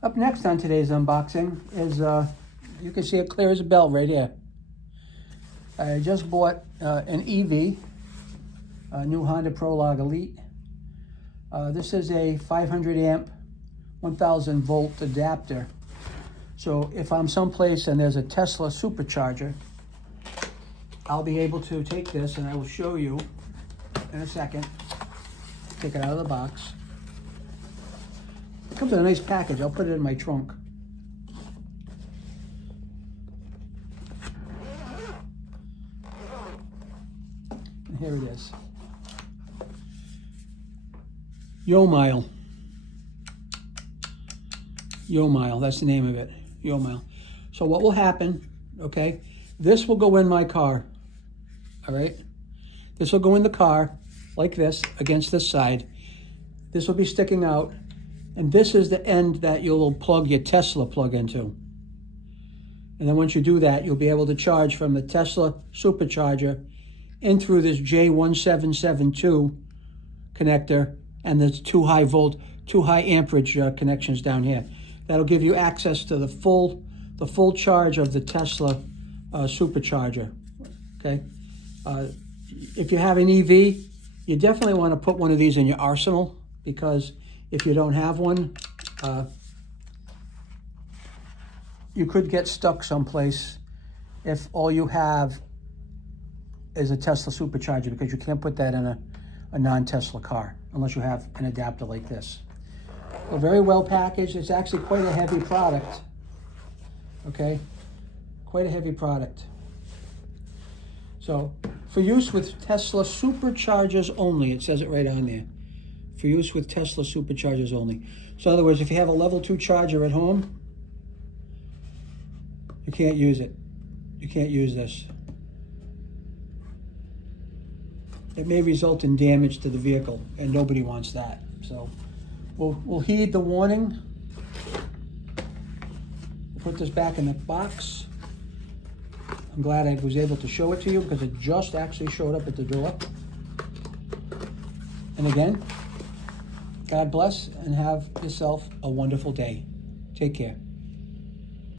Up next on today's unboxing is, you can see it clear as a bell right here. I just bought an EV, a new Honda Prologue Elite. This is a 500 amp, 1000 volt adapter. So if I'm someplace and there's a Tesla Supercharger, I'll be able to take this, and I will show you in a second. Take it out of the box. It comes in a nice package. I'll put it in my trunk. And here it is. YOMILE. YOMILE, that's the name of it. YOMILE. So what will happen, okay, this will go in my car, all right? This will go in the car like this, against this side. This will be sticking out, and this is the end that you'll plug your Tesla plug into. And then once you do that, you'll be able to charge from the Tesla Supercharger in through this J1772 connector and the two high amperage connections down here. That'll give you access to the full charge of the Tesla Supercharger. Okay. If you have an EV, you definitely want to put one of these in your arsenal, because if you don't have one, you could get stuck someplace if all you have is a Tesla Supercharger, because you can't put that in a non-Tesla car unless you have an adapter like this. Well, very well packaged. It's actually quite a heavy product. Okay, quite a heavy product. So, for use with Tesla Superchargers only, it says it right on there. For use with Tesla Superchargers only. So in other words, if you have a level 2 charger at home, you can't use it. You can't use this. It may result in damage to the vehicle, and nobody wants that. So we'll heed the warning. We'll put this back in the box. I'm glad I was able to show it to you, because it just actually showed up at the door. And again, God bless, and have yourself a wonderful day. Take care.